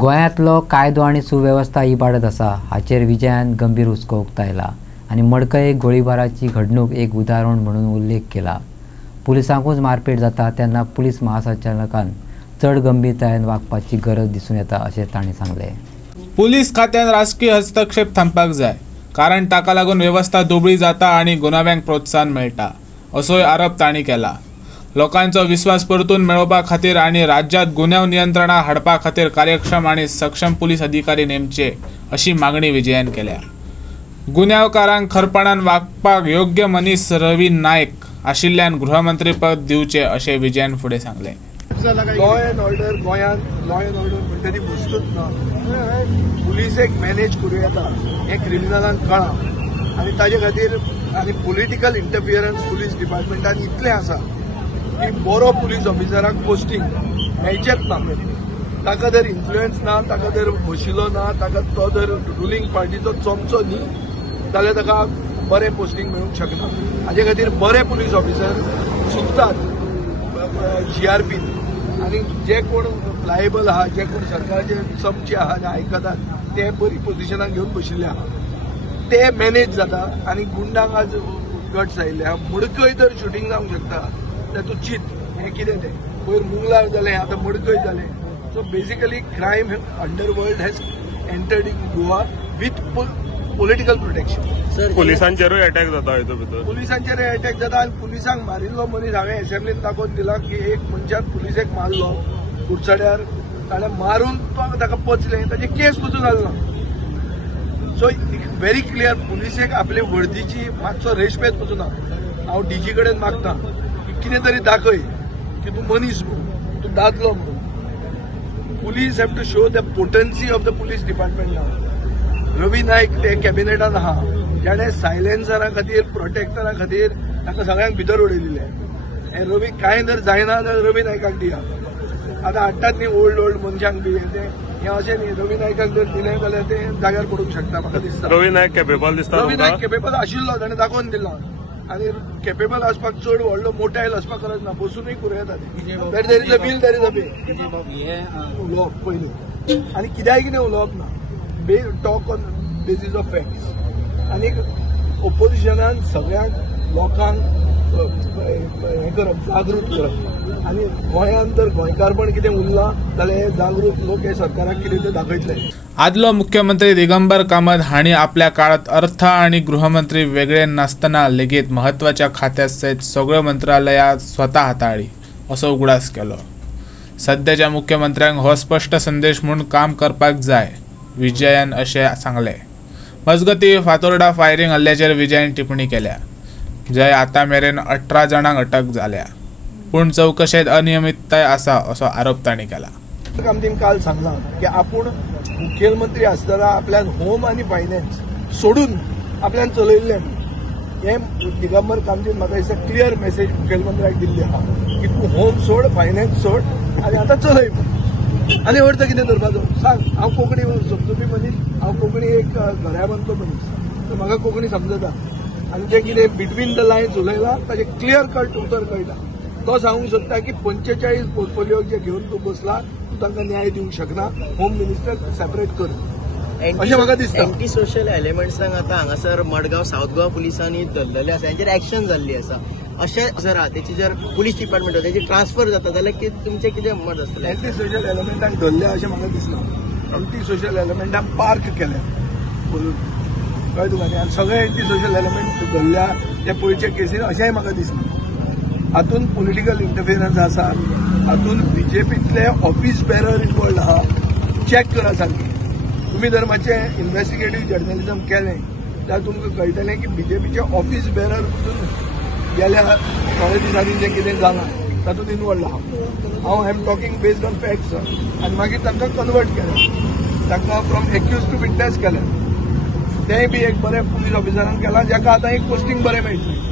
गोंयांतलो कायदो आनी सुवेवस्था इबाडत आसा हाचेर विजयान गंभीर हुस्को उक्तायला आनी मडकय गोळीबाराची घडणूक एक उदाहरण म्हणून उल्लेख केला. पुलिसांकूच मारपेट जाता तेन्ना पुलीस महासंचालकान चड गंभीरतायेन वागपाची गरज दिसून येता अशें तांणी सांगलें. पुलीस खात्यान राजकीय हस्तक्षेप थांबपाक जाय, कारण ताका लागून वेवस्था दुबळी जाता आनी गुन्यांवांक प्रोत्साहन मेळटा असोय आरोप तांणी केला. लोकांचो विश्वास परतून मेळोवपा खातीर आनी राज्यांत गुन्यांव नियंत्रणाक हाडपा खातीर कार्यक्षम आनी सक्षम पुलीस अधिकारी नेमचे अशी मागणी विजयान केल्या. गुन्यांवकारांक खरपणान वागपाक योग्य मनीस रवी नायक आशिल्ल्यान गृहमंत्री पद दिवचे अशें विजयान फुडें सांगलें. लॉ एंड ऑर्डर गोंयांत लॉ एंड ऑर्डर म्हणटा ती वस्तूच ना. पुलिसेक मॅनेज करूं येता हें क्रिमिनलांक कळ्ळां आनी ताजे खातीर आनी पॉलिटिकल इंटरफियरन्स पुलीस डिपार्टमेंटान इतलें आसा की बरो पुलीस ऑफिसराक पोस्टींग मेळचेच ना. ताका जर इन्फ्लुएन्स ना, ताका जर बशिलो ना, ताका तो जर रुलींग पार्टीचो चमचो न्ही जाल्यार ताका बरें पोस्टींग मेळूंक शकना. हाजे खातीर बरे पुलीस ऑफिसर चुकतात GRPन आनी जे कोण लायबल आहा, जे कोण सरकाराचे चमचे आहा जे आयकतात ते बरी पोजिशनाक घेवन बशिल्ले आहा ते मॅनेज जाता आनी गुंडांक आज गट्स आयिल्ले आहा. मडकय जर शुटींग जावंक शकता जाल्यार तूं चित हें कितें तें पयर मुंगलार जालें आतां मडकय जालें. So basically crime underworld has entered in Goa with political protection. पुलिसांचेरूय अटॅक जाता हेतून भितर पुलिसांचेरूय अटॅक जाता आनी पुलिसांक मारिल्लो मनीस हांवें असेंब्लीत दाखोवन दिला की एक मनशान पुलिसेक मारलो कुडचड्यार जाल्यार मारून तो ताका पचलें ताची केस सुद्दां जाली ना. सो व्हेरी क्लियर पुलिसेक आपले वर्दीची मातसो रेस्पेद पचूं ना. हांव DG कडेन मागतां की कितें तरी दाखय की तूं मनीस म्हणून, तूं दादलो म्हणून. Police have to show the potency of the police department नाव. रवी नायक ते कॅबिनेटान आहा जाणे सायलेन्सरा खातीर प्रोटेक्टरा खातीर ताका सगळ्यांक भितर उडयलेले. हे रवी कांय जर जायना जाल्यार रवी नायकाक दिया. आतां हाडटात न्ही ओल्ड मनशांक बी हें अशें न्ही. रवी नायकाक जर दिलें जाल्यार ते जाग्यार पडूंक शकता म्हाका दिसता. रवी नायक केपेबल दिसता. रवी नायक केपेबल आशिल्लो ताणें दाखोवन दिला आनी केपेबल आसपाक चड व्हडलो मोटायल आसपाक गरज ना. बसूनय करूं येता ते. There is a bill, there is a pay उलोवप पयलीं आनी कित्याक उलोवप ना. Talk on basis of facts. आनी ओपोजिशनान सगळ्यांक लोकांक हें करप, जागृत करप. आनी गोंयांत जर गोंयकारपण कितें उरलां जाल्यार हे जागृत लोक हे सरकाराक कितें तें दाखयतले. आदलो मुख्यमंत्री दिगंबर कामत हांणी आपल्या काळात अर्थ आणि गृहमंत्री वेगळे नासतना लेगीत महत्वाच्या खात्यां सयत सगळ्यो मंत्रालयां स्वता हाताळ्ळी असो उगडास केलो. सध्याच्या मुख्यमंत्र्यांक हो स्पश्ट संदेश म्हणून काम करपाक जाय विजयान अशें सांगलें. मजगतीं फातोर्डा फायरिंग हल्ल्याचेर विजयान टिप्पणी केल्या. जंय आतां मेरेन 18 जाणांक अटक जाल्या, पूण चवकशेंत अनियमितताय आसा असो आरोप तांणी केला. कामतीन काल सांगलां की आपूण मुखेलमंत्री आसतना आपल्यान होम आनी फायनान्स सोडून आपल्यान चलयल्लें. हें दिगंबर कामतीन म्हाका दिसता क्लियर मेसेज मुखेलमंत्र्याक दिल्ली आहा की तूं होम सोड, फायनान्स सोड आनी आतां चलय. आनी अर्थ कितें करपाचो सांग. हांव कोंकणी समजुपी मनीस, हांव कोंकणी एक घराबांदलो मनीस, तर म्हाका कोंकणी समजता. आनी जें कितें बिटवीन द लायन्स उलयलां ताजें क्लियर कट उतर कळटा. तो सांगूंक सोदता की 45 पोर्टफोलियो जे घेवन तूं बसला तूं तांकां न्याय दिवंक शकना. होम मिनिस्टर सेपरेट कर अशें म्हाका दिसता. एंटी सोशल एलिमेंट्सांक आतां हांगासर मडगांव सावथ गोवा पुलिसांनी धरलेले आसा, हांचेर एक्शन जाल्ली आसा. अशें जर तेची जर पुलीस डिपार्टमेंट तेची ट्रान्सफर जाता जाल्यार तुमचें कितें मत आसतलें? एंटी सोशल एलिमेंटांक धरल्या अशें म्हाका दिसना. एंटी सोशल एलिमेंटांक पार्क केल्या कळ्ळें तुका न्ही. आनी सगळे एंटी सोशल एलिमेंट धरल्या ते पयरचे केसीन अशेंय म्हाका दिसना. हातून पॉलिटिकल इंटरफियरन्स आसा, हातून BJPंतले ऑफिस बेरर इनवॉल्ड आहा. चॅक करा सारकी. तुमी जर मातशें इन्व्हेस्टिगेटीव जर्नलिझम केलें जाल्यार तुमकां कळटलें की BJPचे ऑफिस बेरर पसून गेल्या थोड्या दिसांनी जें कितें जालां तातूंत इनवॉल्ड आहा. हांव am talking based on facts. आनी मागीर तांकां कन्वर्ट केलें, तांकां फ्रॉम एक्यूज टू विटनेस केलें. तेंय बी एक बरें पुलीस ऑफिसरान केलां, जाका आतां एक पोस्टींग बरें मेळटलें.